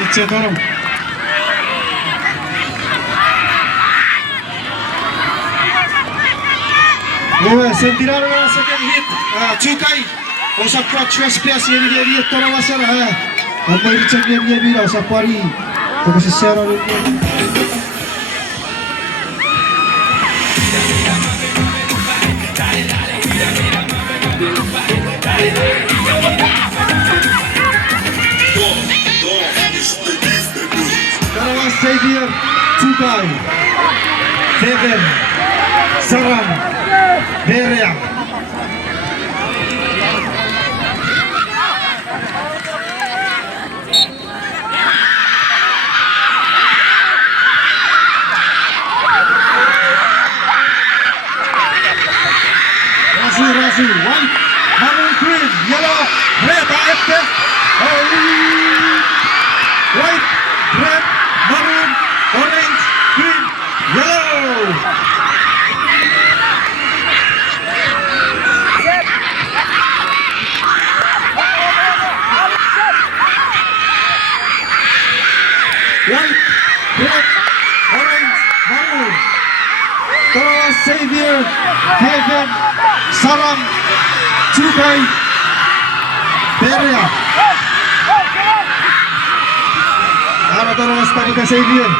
Cece dorong. Sentiraron la second hit. Cukai. Usap kuat trespass yang dia tolong asal. Apa yang dicek dia bila usap pari. Terus secara dia. Karawas Xavier, Cukai, Kevin, Saram, Beria. Rasu, white, maroon, green, yellow, red, AFK, white, red, maroon, orange, green, yellow. White, red, orange, maroon. Karawas Xavier, Kevin, Saram, Cukai, Beria. Karawas Tabuka Xavier,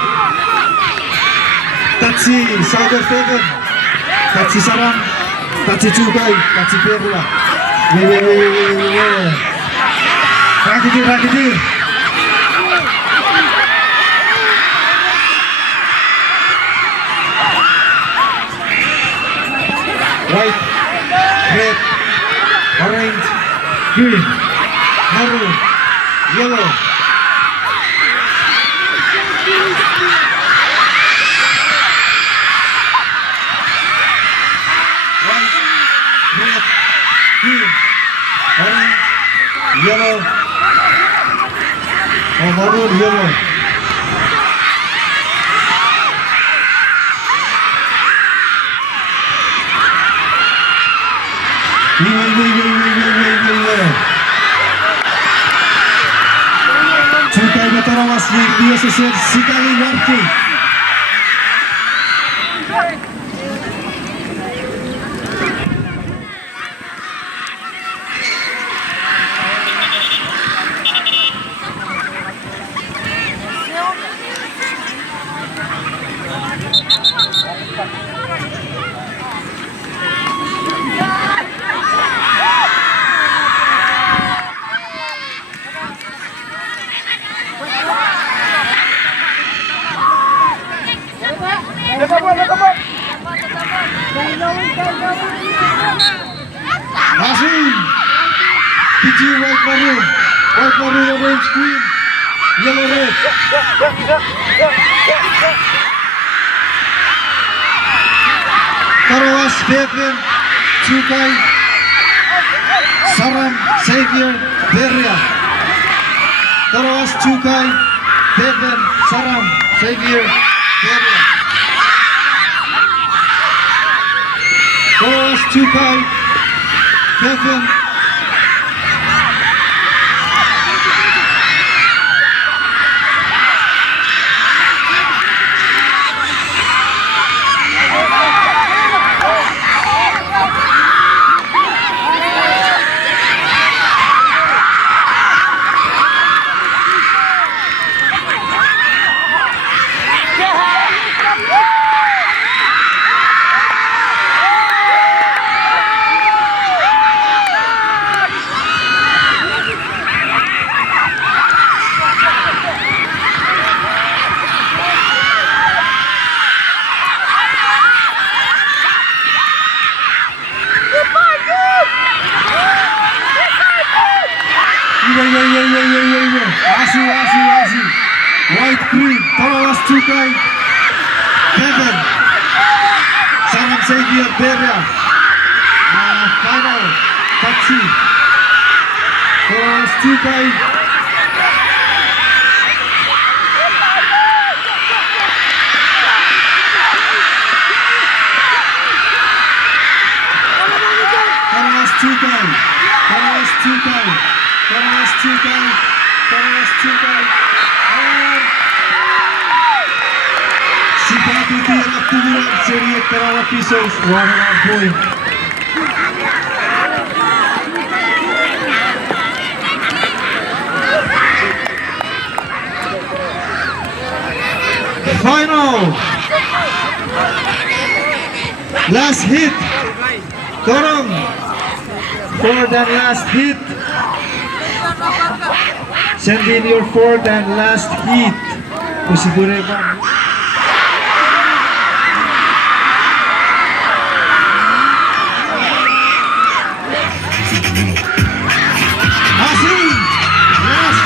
Tatsi Sagar Kevin, Tatsi Saram, Tatsi Cukai, Tatsi Beria. Rakitir. White, red, orange, green, maroon, yellow. White, red, green, orange, yellow. Or maroon, yellow. Cukai Batarawas dia sesir sekali lagi. Masih PG white maroon, orange green, yellow red. Karawas Kevin, Cukai, Saram, Xavier, Beria. Karawas Cukai, Kevin, Saram, Xavier, Beria. Karawas Cukai, Kevin, Asi. White green, Karawas Cukai, Kevin, Saram Xavier Beria. Final, Tatsi, Karawas Cukai. Karawas Cukai. Tarawas Tukay. Tarawas Tukay. Tarawas Tukay. And si Batu tiarap tumulan seri Tarawa Pisos 1.5 point. Final. Last hit. Torong. Fourth and last hit. Send in your fourth and last hit. Kusibureban. Asin. Last.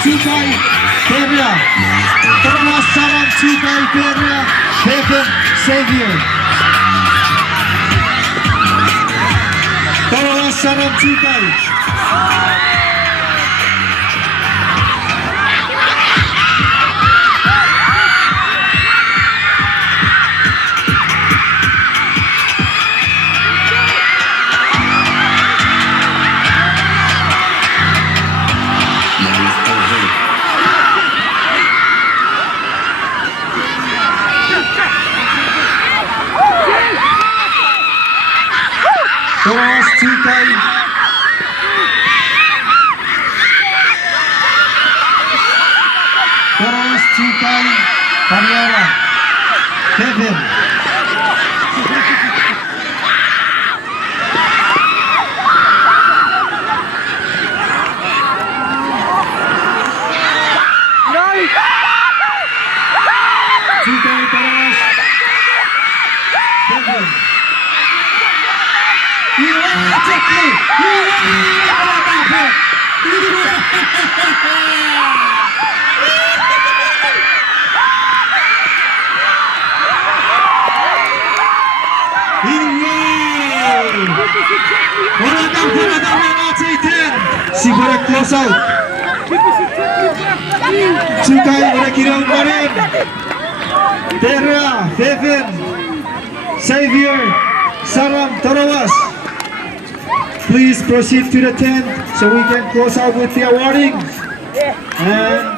Tukay Peria. Thomas Saran Tukay Peria. Heaven Savior. Thomas Saran Tukay. Thomas Tukay. Thomas Tukay. Pariara. Kevin. Tukay Thomas. Kevin. Siguro close out. Tukay udah kirim kemarin. Terra, Kevin, Xavier, Saram, Tarawas. Please proceed to the tent so we can close out with the awarding. And